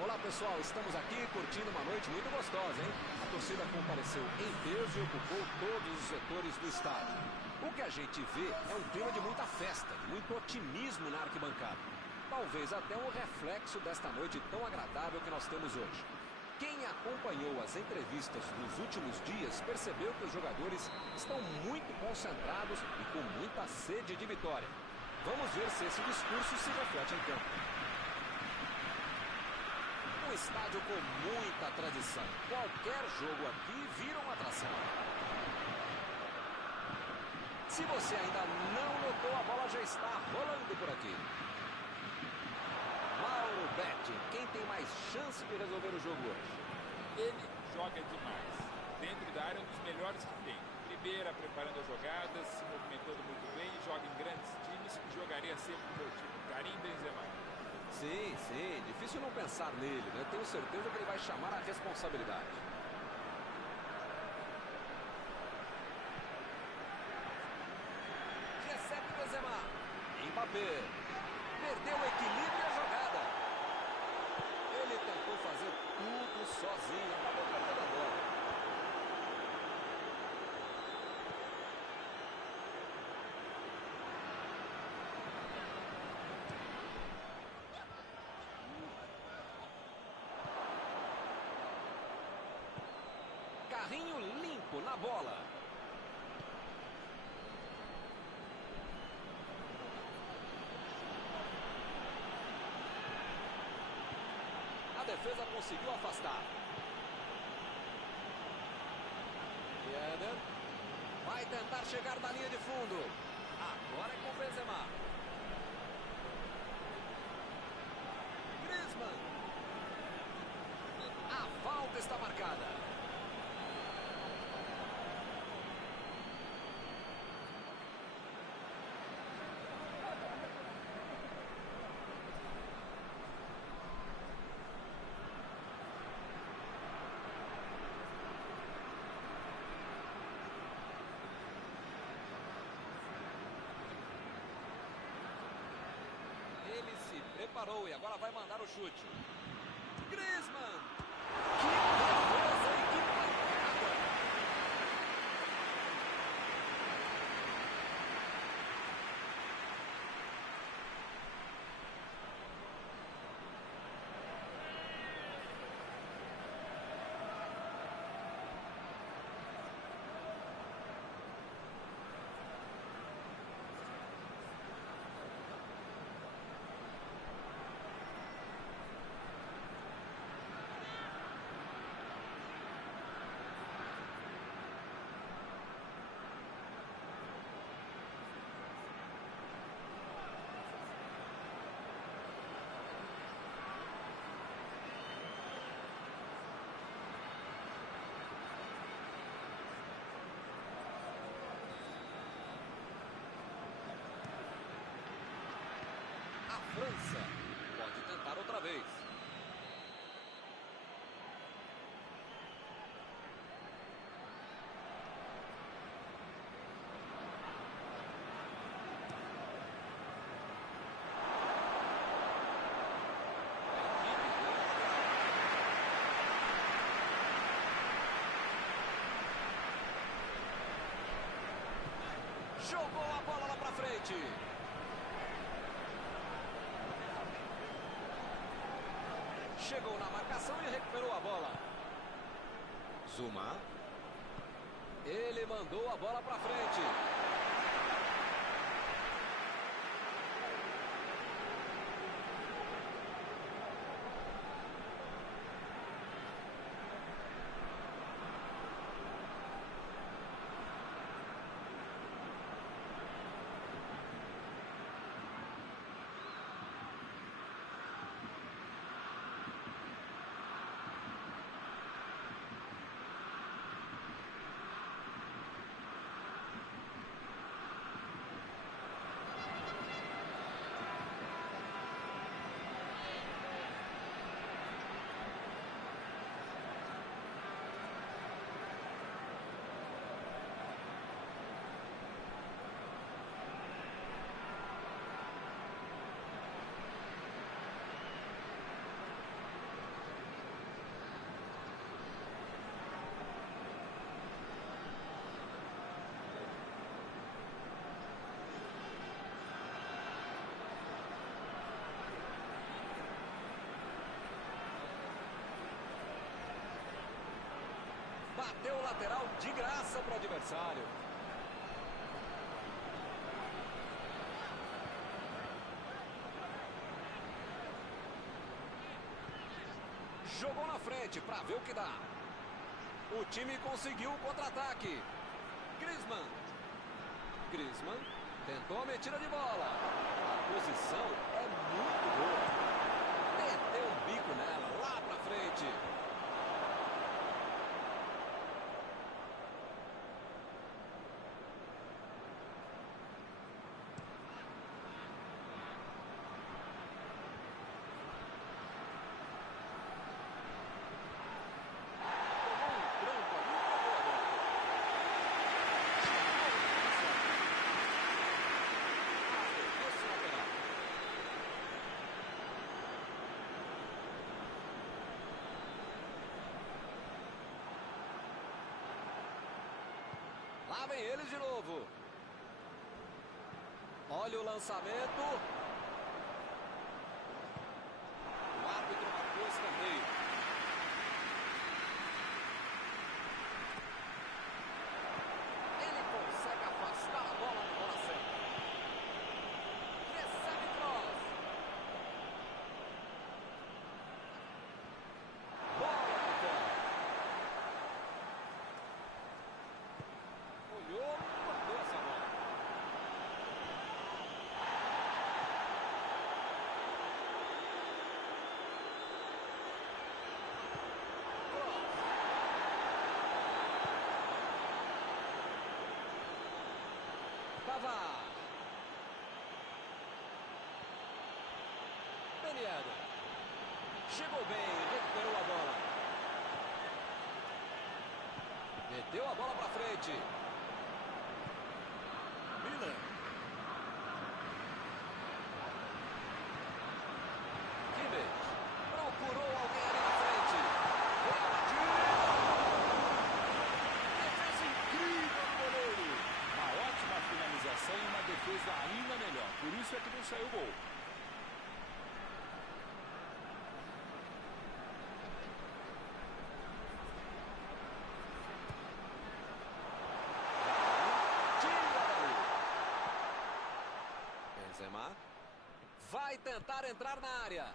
Olá pessoal, estamos aqui curtindo uma noite muito gostosa, hein? A torcida compareceu em peso e ocupou todos os setores do estádio. O que a gente vê é um clima de muita festa, de muito otimismo na arquibancada. Talvez até um reflexo desta noite tão agradável que nós temos hoje. Quem acompanhou as entrevistas dos últimos dias percebeu que os jogadores estão muito concentrados e com muita sede de vitória. Vamos ver se esse discurso se reflete em campo. Um estádio com muita tradição. Qualquer jogo aqui vira uma atração. Se você ainda não notou, a bola já está rolando por aqui. Mauro Betti, quem tem mais chance de resolver o jogo hoje? Ele joga demais. Dentro da área, um dos melhores que tem. Primeira, preparando as jogadas, se movimentando muito bem, joga em grandes times e jogaria sempre no meu time. Karim Benzema. Sim, difícil não pensar nele, né? Tenho certeza que ele vai chamar a responsabilidade. Recebe Benzema. Mbappé. Perdeu o equilíbrio e a jogada. Ele tentou fazer tudo sozinho, acabou perdendo a bola. Carrinho limpo na bola. A defesa conseguiu afastar. Eder vai tentar chegar na linha de fundo. Agora é com Benzema. Griezmann. A falta está marcada. Ele se preparou e agora vai mandar o chute. Griezmann! Que defesa e que pancada! A França pode tentar outra vez. Jogou a bola lá pra frente. Chegou na marcação e recuperou a bola. Zuma. Ele mandou a bola pra frente. Bateu o lateral de graça para o adversário. Jogou na frente para ver o que dá. O time conseguiu o contra-ataque. Griezmann. Griezmann tentou a metida de bola. A posição é muito boa. Meteu um bico nela, lá para frente. Lá vem eles de novo. Olha o lançamento. O árbitro marcou escanteio. Ele consegue afastar a bola na bola certa. Recebe cross. Bola para fora. Olhou e guardou essa bola. Pavard. Ben Yedder. Chegou bem, recuperou a bola. Meteu a bola para frente. Miller. Kimmich. Procurou alguém ali na frente. Foi abatido. Defesa incrível do goleiro. Uma ótima finalização e uma defesa ainda melhor. Por isso é que não saiu gol. Benzema vai tentar entrar na área.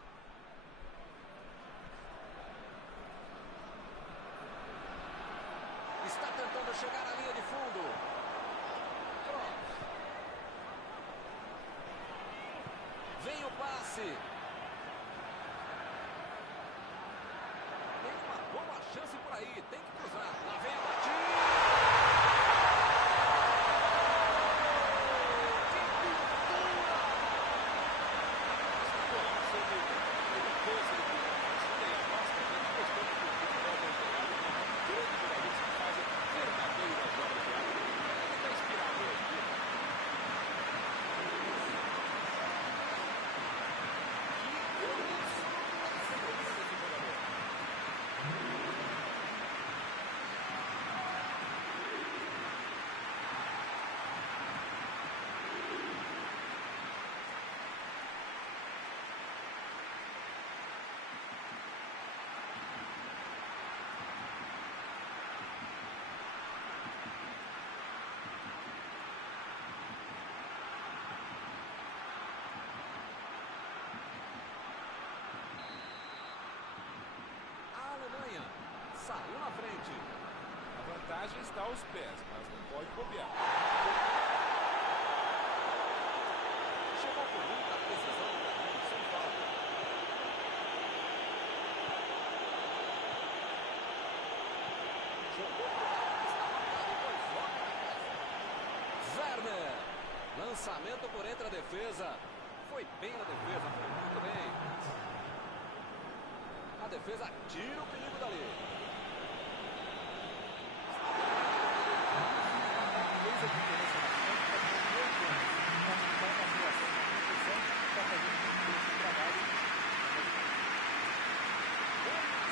Está tentando chegar à linha de fundo. Cross. Vem o passe. Tem uma boa chance por aí. Tem que cruzar. Lá vem a batida. Saiu na frente. A vantagem está aos pés, mas não pode bobear. Chegou com muita precisão no caminho, sem falta. Jogou pro lado que está marcado e foi fora da peça. Werner. Lançamento por entre a defesa. Foi bem na defesa, foi muito bem. A defesa tira o perigo dali. Fez a diferença na frente, está com 8 anos. Está mostrando a atuação na construção, está fazendo muito bem esse trabalho.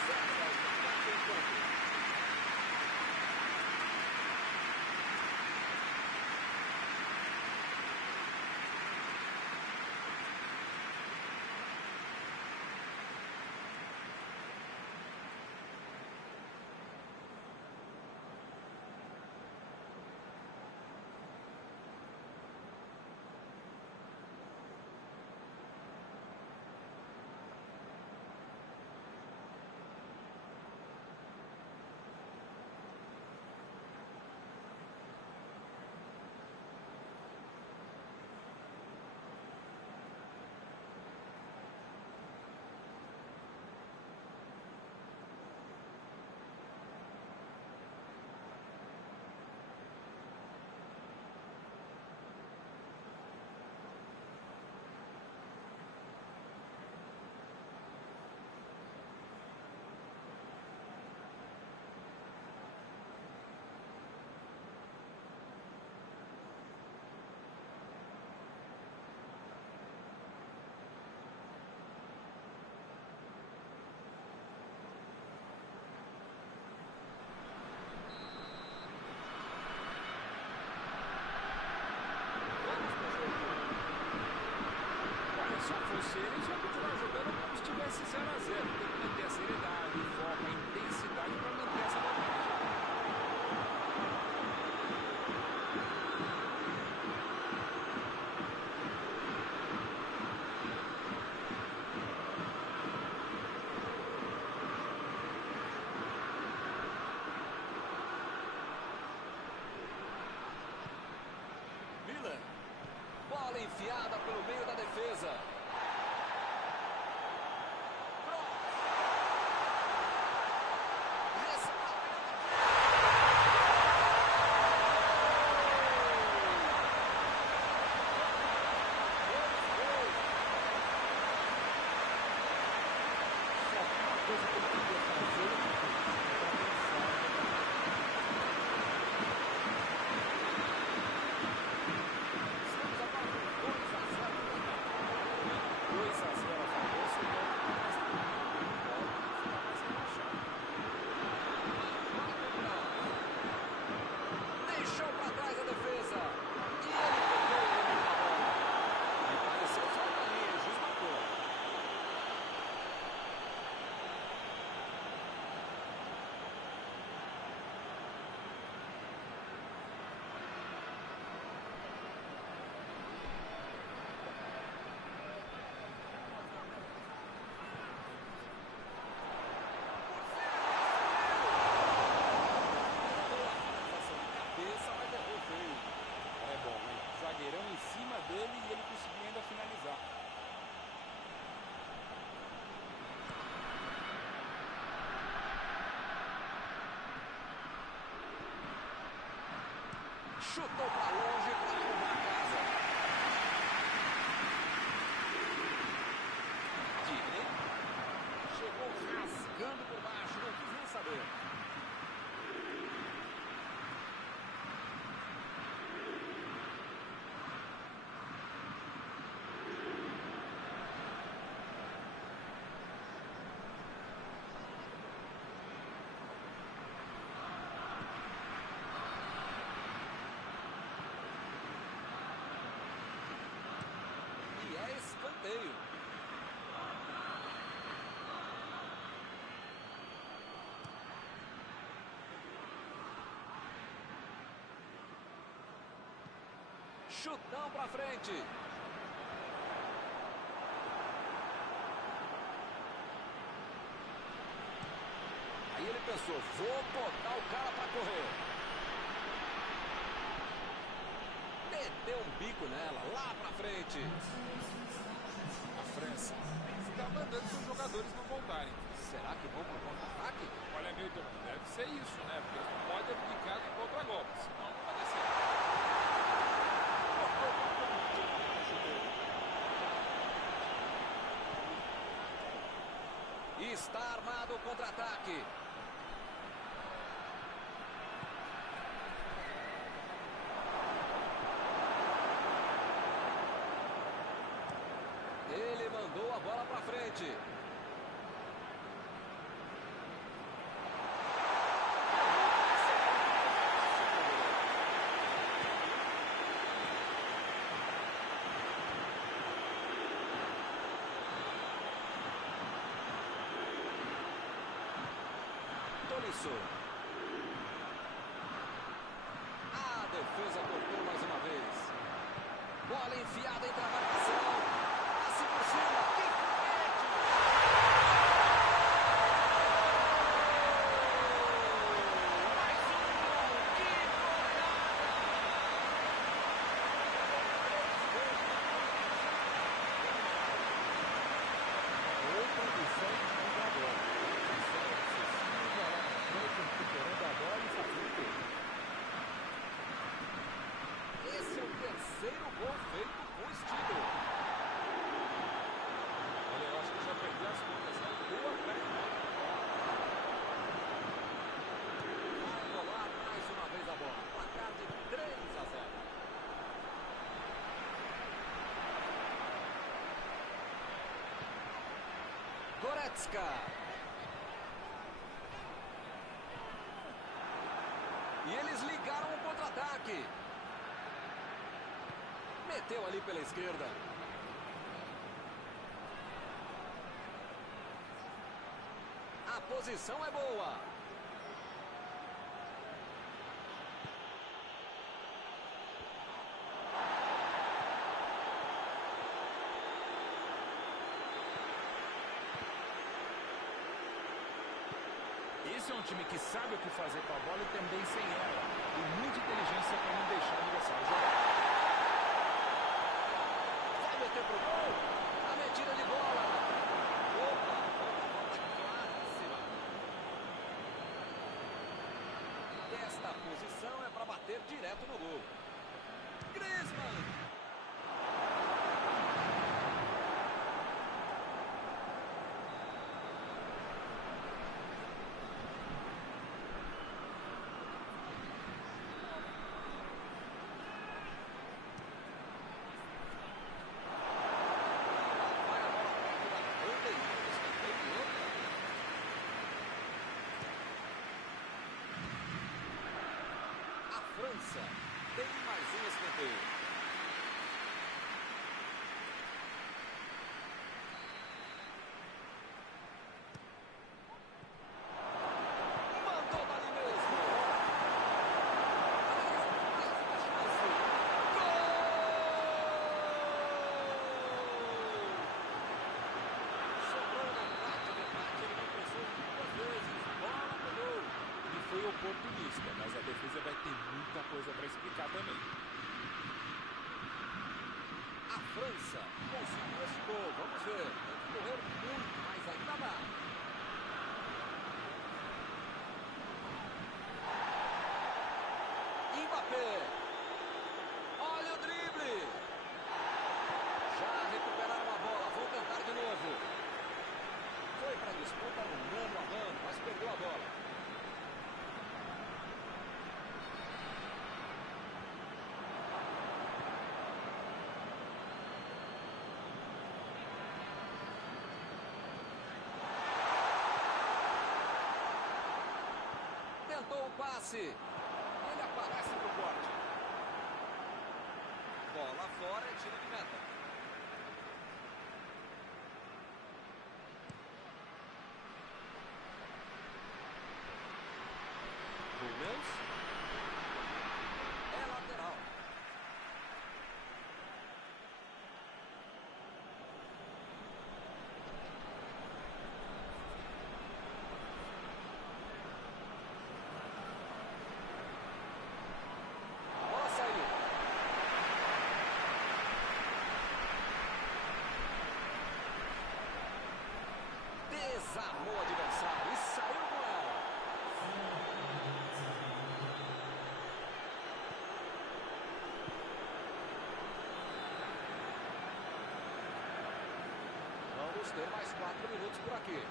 1-0 enfiada pelo meio da defesa. Chutou para longe para arrumar a casa. Dini. Chegou rasgando por baixo, não quis nem saber. Escanteio. Chutão pra frente. Aí ele pensou, vou botar o cara pra correr. Meteu um bico nela, lá pra frente. França está mandando seus jogadores não voltarem. Será que vão para o contra-ataque? Olha, Milton, deve ser isso, né? Porque não pode abdicar do contra-golpe, senão não vai dar certo. Está armado o contra-ataque. Ele mandou a bola para frente. Tolisso. A defesa cortou mais uma vez. Bola enfiada entre a marcação. Passe por cima. Que foguete! Mais um. Que goleada! Outra edição de jogador. Recuperando a bola e fazendo o gol. Esse é o terceiro gol feito com estilo. Olha, eu acho que já perdi as contas, né? Gol atrás de gol. Vai rolar mais uma vez a bola. Placar de 3-0. Goretzka. E eles ligaram o contra-ataque. Meteu ali pela esquerda. A posição é boa. Esse é um time que sabe o que fazer com a bola e também sem ela. E muita inteligência para não deixar o adversário jogar. bater pro gol. A metida de bola. Opa, falta claríssima. Esta posição é para bater direto no gol. Griezmann. França tem mais um escanteio. Mandou dali mesmo. Mais uma chance. Gol! Sobrou no bate-rebate, ele não pensou duas vezes. Bola no gol. E foi oportunista, mas a defesa vai ter muita coisa para explicar também. A França conseguiu esse gol. Vamos ver. Tem que correr muito, mas ainda dá. Mbappé. Olha o drible. Já recuperaram a bola. Vão tentar de novo. Foi para a disputa no mano a mano, mas perdeu a bola. Tentou o passe. Ele aparece pro corte. Bola fora, é tiro de meta. Hummels. É lateral. Desarmou o adversário e saiu com ela. Vamos ter mais 4 minutos por aqui.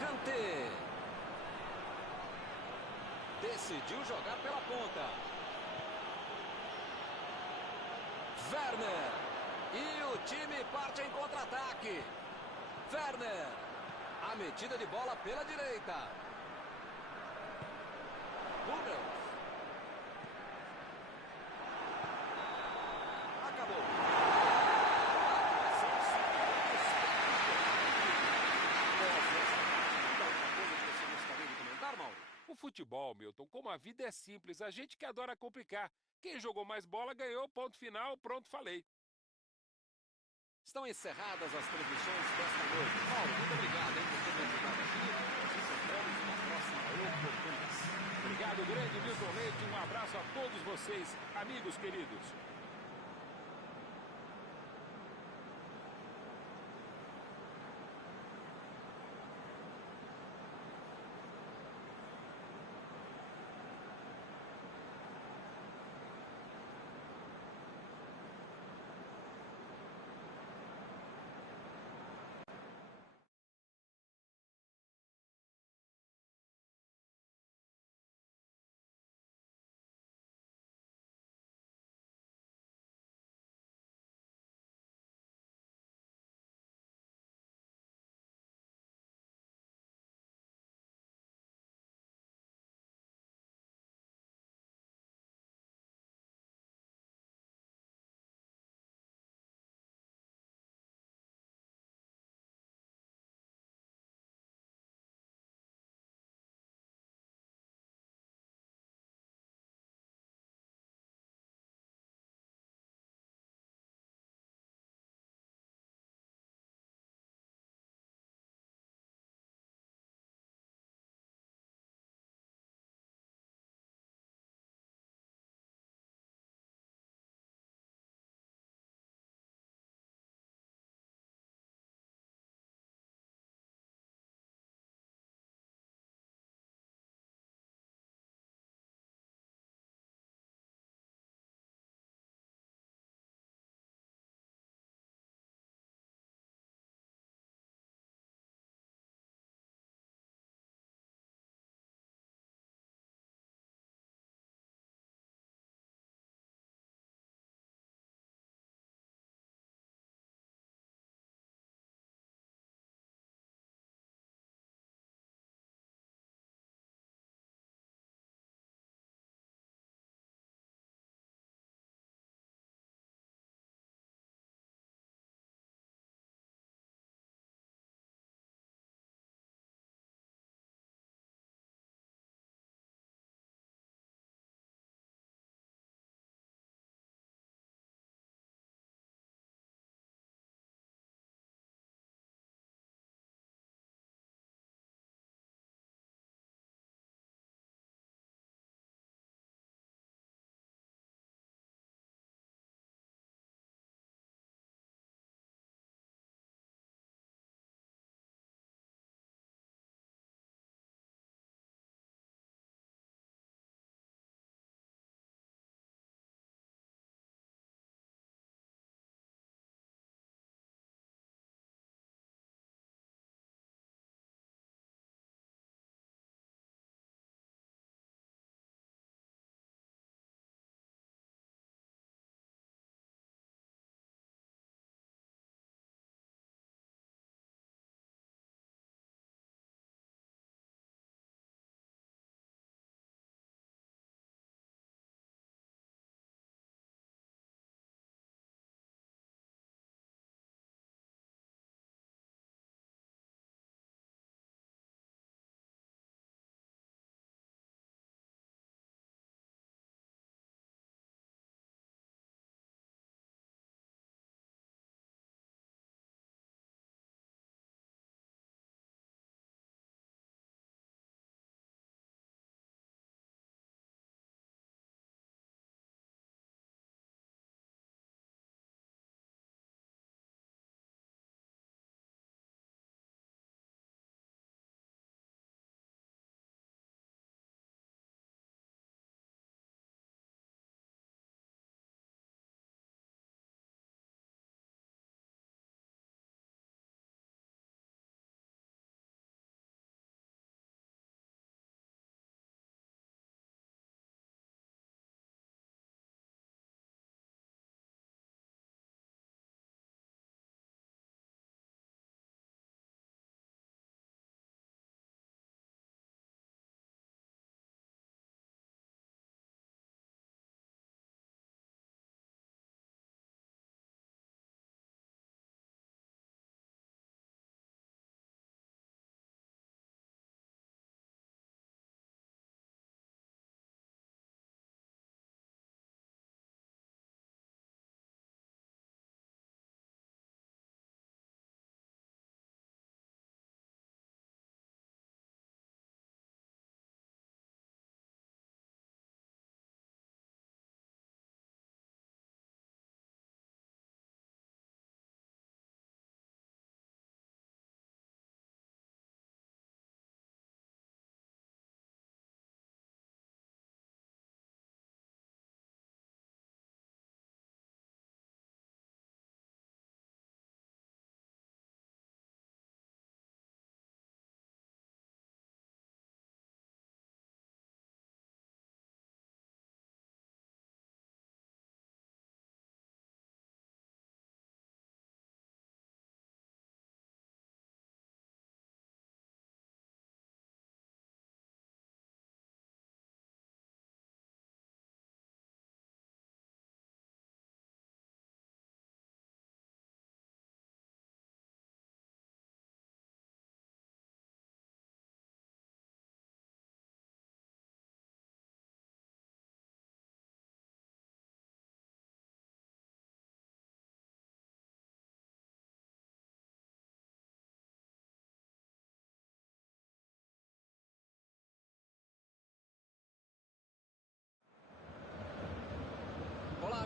Kanté. Decidiu jogar pela ponta. Werner. E o time parte em contra-ataque. Werner. A metida de bola pela direita. Hummels. Acabou. O futebol, Milton, como a vida é simples, a gente que adora complicar. Quem jogou mais bola ganhou, ponto final, pronto, falei. Estão encerradas as transmissões desta noite. Paulo, muito obrigado por ter me ajudado aqui. Nos encontramos numa próxima oportunidade. Obrigado, grande Milton Leite. Um abraço a todos vocês, amigos queridos.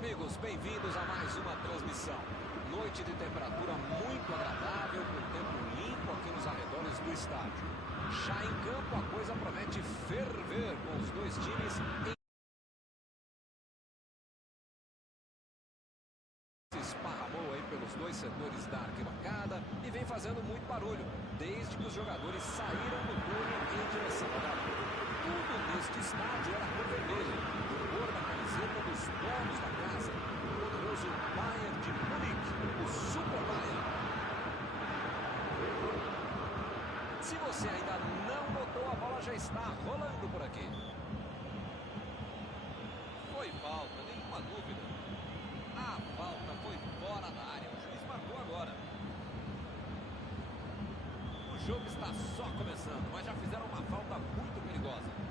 amigos, bem-vindos a mais uma transmissão. Noite de temperatura muito agradável, com tempo limpo aqui nos arredores do estádio. Já em campo a coisa promete ferver com os dois times esparramou aí pelos dois setores da arquibancada e vem fazendo muito barulho, desde que os jogadores saíram do túnel em direção ao gramado. Tudo neste estádio era cor vermelha, cor da camiseta dos donos da casa, o poderoso Bayern de Munique, o Super Bayern. Se você ainda não notou, a bola já está rolando por aqui. Foi falta, nenhuma dúvida. A falta foi fora da área, o juiz marcou agora. O jogo está só começando, mas já fizeram uma falta muito perigosa.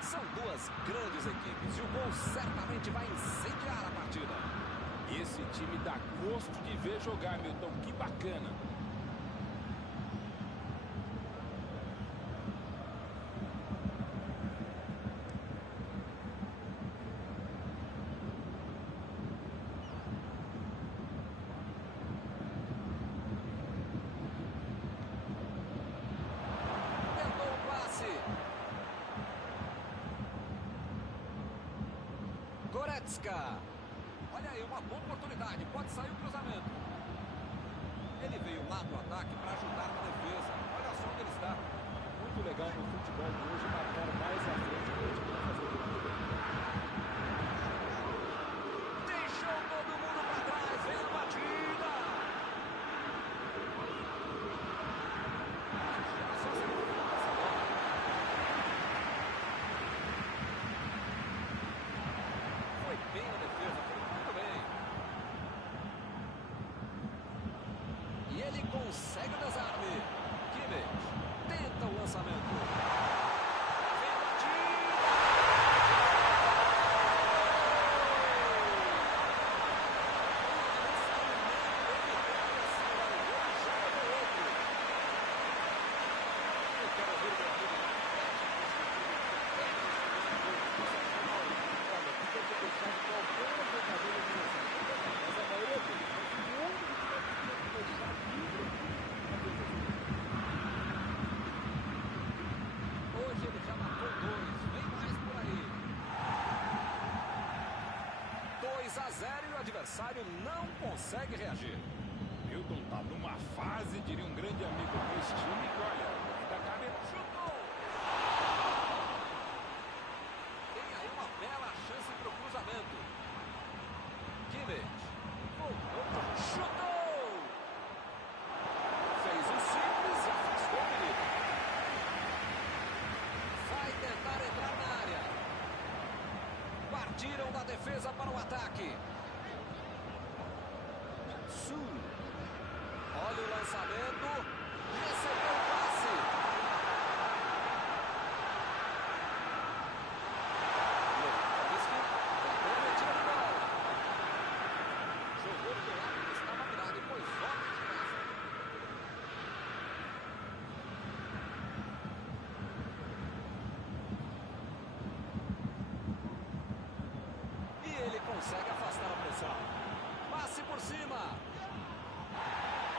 São duas grandes equipes e o gol certamente vai incendiar a partida. Esse time dá gosto de ver jogar, Milton. Que bacana. Tentou o passe. Goretzka. Olha aí, uma boa oportunidade. Pode sair o cruzamento. Ele veio lá do ataque para ajudar na defesa. Olha só onde ele está. Muito legal no futebol de hoje marcar mais à frente do time para fazer o gol. Deixou todo mundo para trás. Vem a batida. Olha só se ele essa bola. Foi bem na defesa. Foi muito bem. E ele consegue o desarme. Kimmich tenta o lançamento. Vem a batida. Hoje ele já marcou dois, vem mais por aí. 2-0 e o adversário não consegue reagir. Milton tá numa fase, diria um grande amigo desse time, que olha, ainda cabe. Chutou! Tem aí uma bela chance para o cruzamento. Kimmich voltou, chutou! Fez o simples e afastou o perigo. Vai tentar entrar na área. da defesa para o ataque. Olha o lançamento. Recebeu o passe. Lewandowski tentou a metida de bola. Jogou do lado que estava virado e foi volta de casa. E ele consegue afastar a pressão. Passe por cima.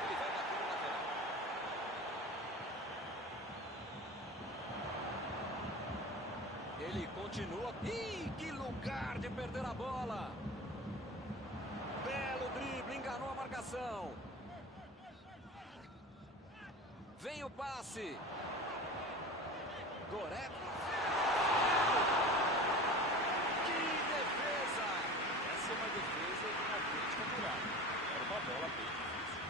Ele vai bater no lateral. Ele continua. Ih, que lugar de perder a bola. Belo drible, enganou a marcação. Vem o passe. Goretzka. Que defesa. Essa é uma defesa de uma crítica murada. Era uma bola bem difícil.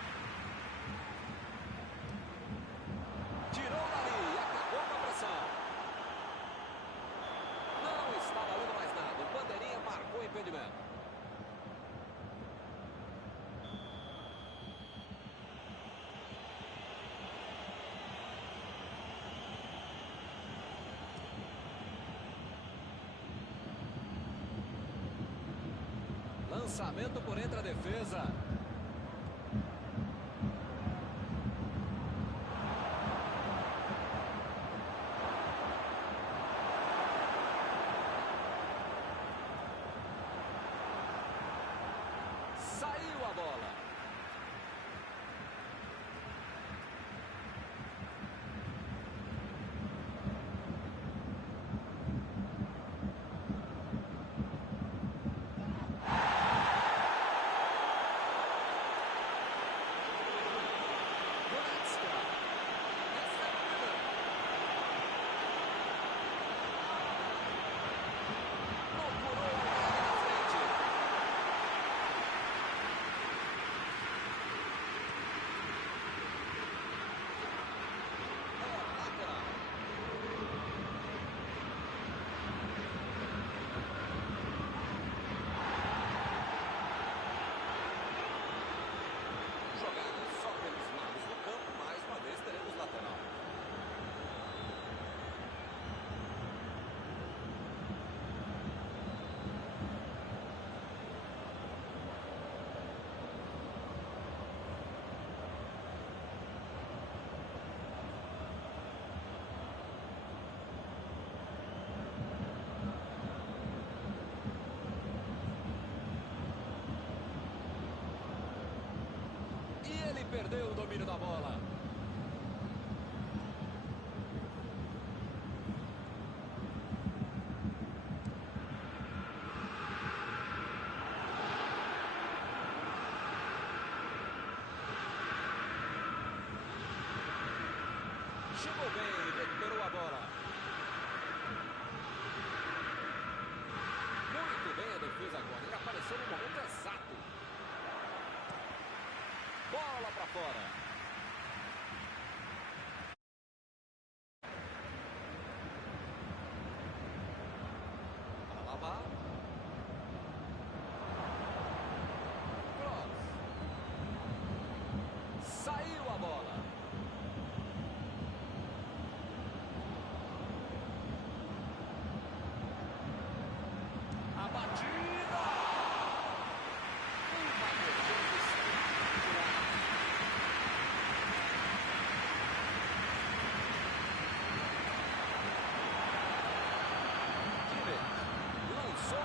Tirou dali e acabou com a pressão. Não está valendo mais nada. O bandeirinha marcou o impedimento. Lançamento por entre a defesa. Saiu a bola. Goretzka. Recebida. Procurou a bola na frente. É lateral. Jogada só pelos lados do campo. Mais uma vez teremos lateral. E ele perdeu o domínio da bola. Chegou bem, recuperou a bola. Muito bem a defesa agora. Ele apareceu no momento exato. Bola para fora. Alaba. Cross. Saiu a bola. A batida. Uma defesa espetacular. Kimmich lançou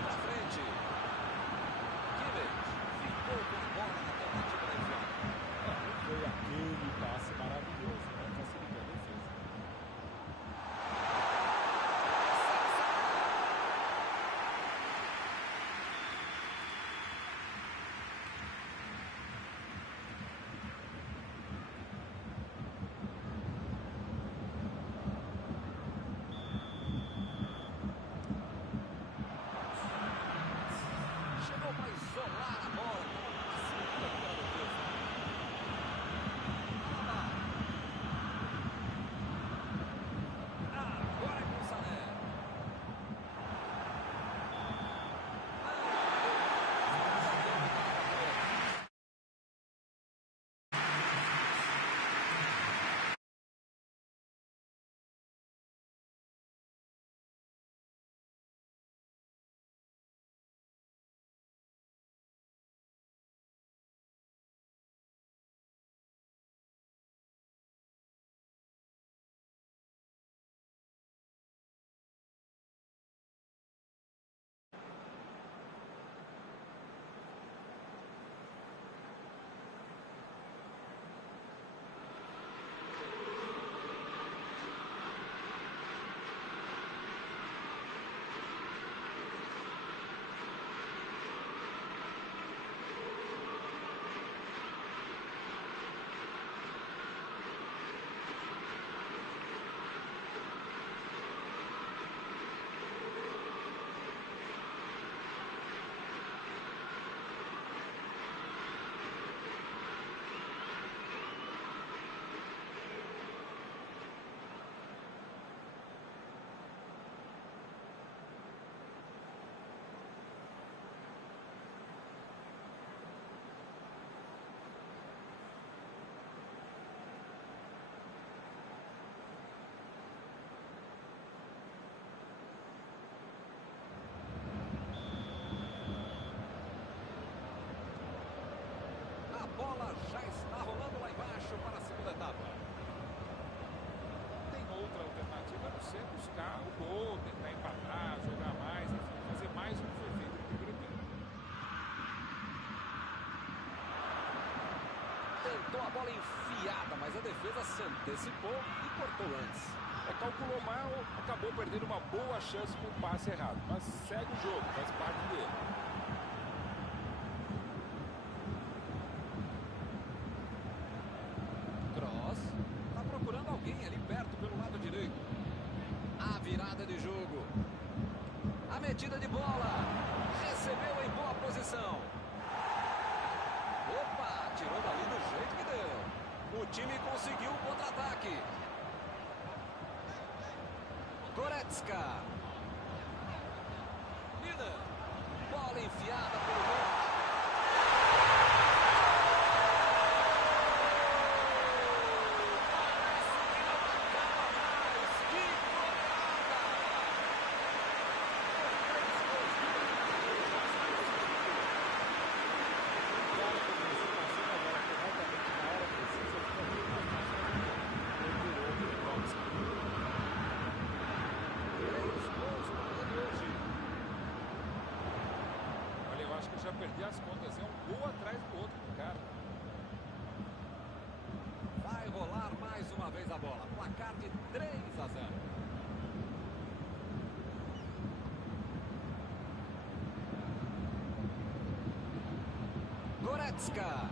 Tentou a bola enfiada, mas a defesa se antecipou e cortou antes. Calculou mal, acabou perdendo uma boa chance com o passe errado. Mas segue o jogo, faz parte dele. Cross. Está procurando alguém ali perto pelo lado direito. A virada de jogo. A metida de bola. Recebeu em boa posição. Opa, tirou dali do jeito que deu. O time conseguiu o contra-ataque. Goretzka. Miller. Bola enfiada pelo meio. Já perdi as contas, é um gol atrás do outro, cara. Vai rolar mais uma vez a bola. Placar de 3-0. Goretzka.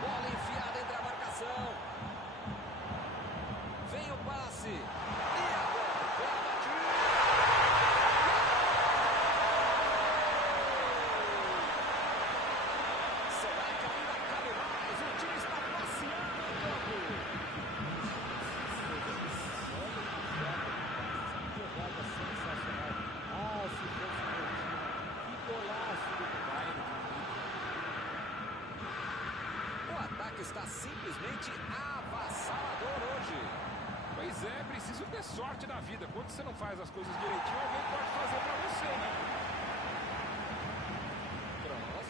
Bola enfiada entre a marcação. Vem o passe. E agora vem a batida. Está simplesmente avassalador hoje. Pois é, preciso ter sorte na vida. Quando você não faz as coisas direitinho, alguém pode fazer pra você, né? Cross.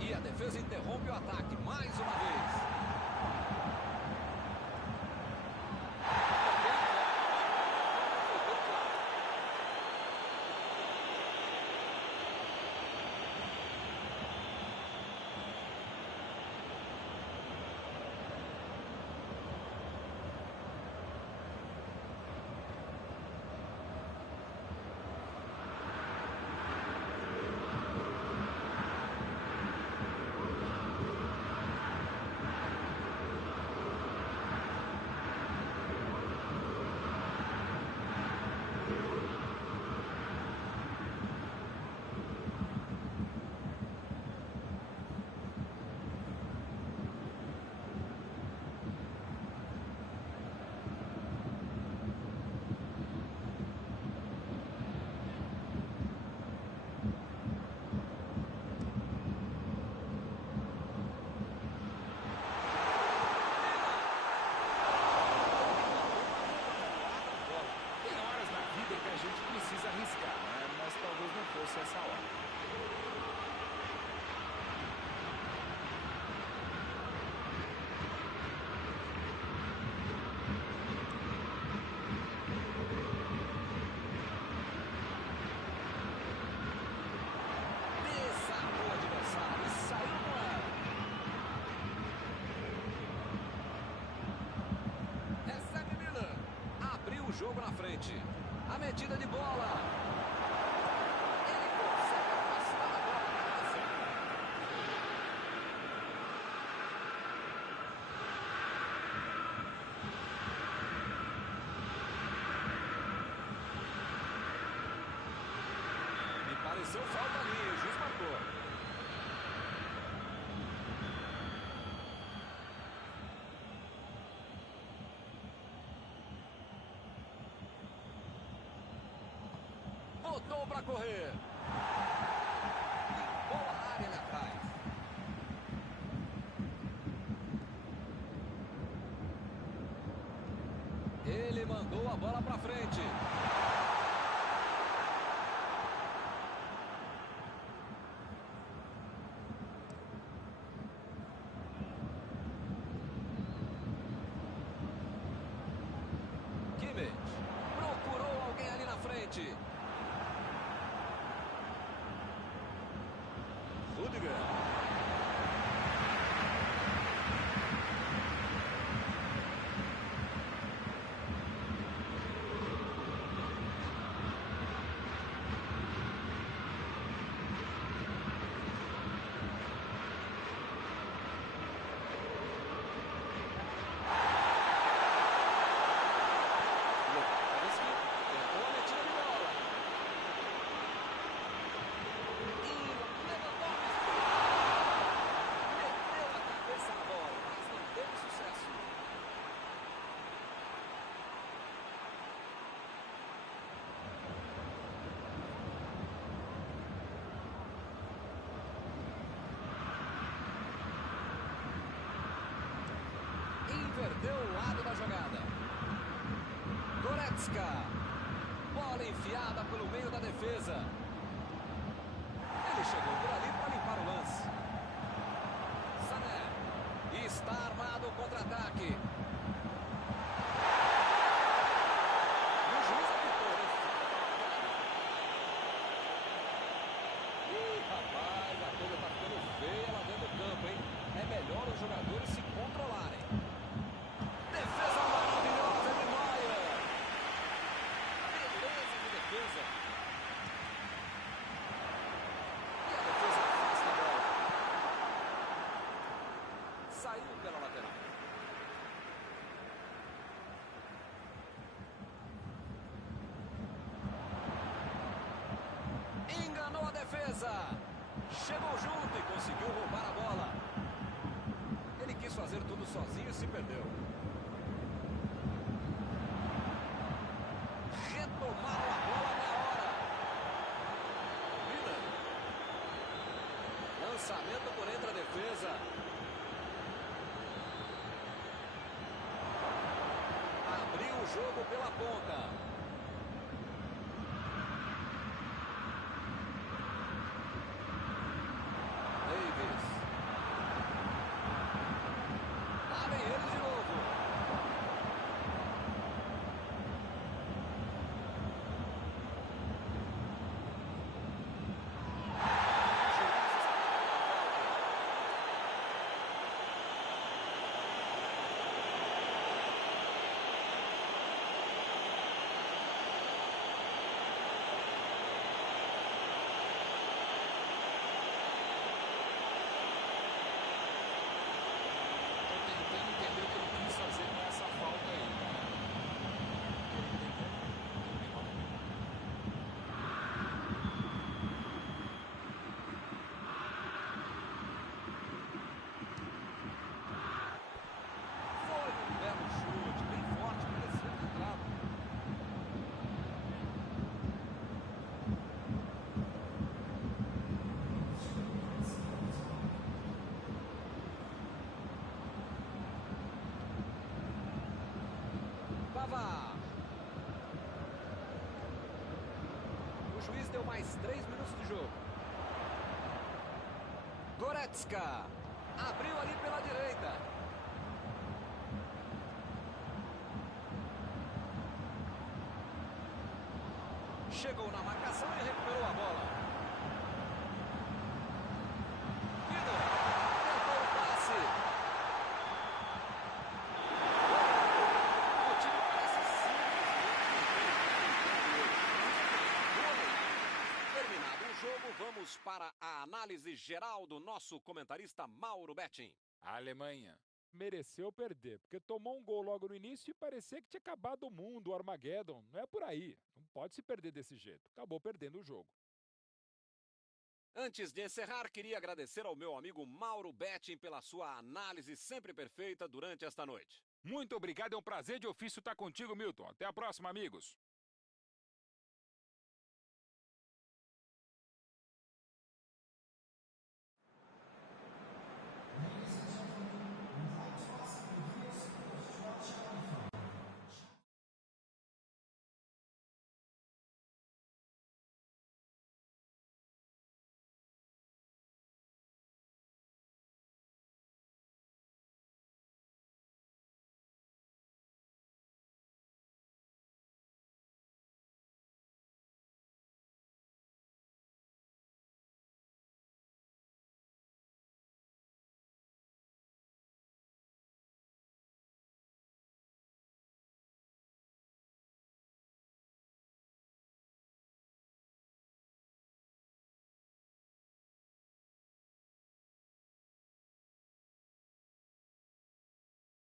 E a defesa interrompe o ataque mais uma vez. Essa hora. Desarmou o adversário e saiu no ar. Recebe Miller. Abriu o jogo na frente. A metida de bola. Pareceu falta ali, o juiz marcou. Botou para correr. Limpou a área ali atrás. Ele mandou a bola para frente. Procurou alguém ali na frente. Rudiger. Inverteu o lado da jogada. Goretzka. Bola enfiada pelo meio da defesa. Ele chegou por ali para limpar o lance. Sané. Está armado o contra-ataque. O juiz apitou. Ih, rapaz, a coisa está ficando feia lá dentro do campo, hein? É melhor os jogadores se controlarem. Defesa maravilhosa de Neuer. Beleza de defesa. E a defesa afasta a bola. Saiu pela lateral. Enganou a defesa. Chegou junto e conseguiu roubar a bola. Ele quis fazer tudo sozinho e se perdeu. Retomaram a bola na hora. Miller. Lançamento por entre a defesa. Abriu o jogo pela ponta. Davis. Lá vem eles de novo. Tô tentando entender o que ele quis fazer com essa falta aí. Foi um belo chute, bem forte, parecia que entrava. Pavard. O juiz deu mais 3 minutos de jogo. Goretzka. Abriu ali pela direita. Chegou na marcação e recuperou a bola. Miller. Tentou o passe. O time parece simplesmente. Terminado o jogo, vamos para a análise geral do nosso comentarista Mauro Betting. A Alemanha mereceu perder, porque tomou um gol logo no início e parecia que tinha acabado o mundo, o Armageddon. Não é por aí. Não pode se perder desse jeito. Acabou perdendo o jogo. Antes de encerrar, queria agradecer ao meu amigo Mauro Betting pela sua análise sempre perfeita durante esta noite. Muito obrigado, é um prazer de ofício estar contigo, Milton. Até a próxima, amigos.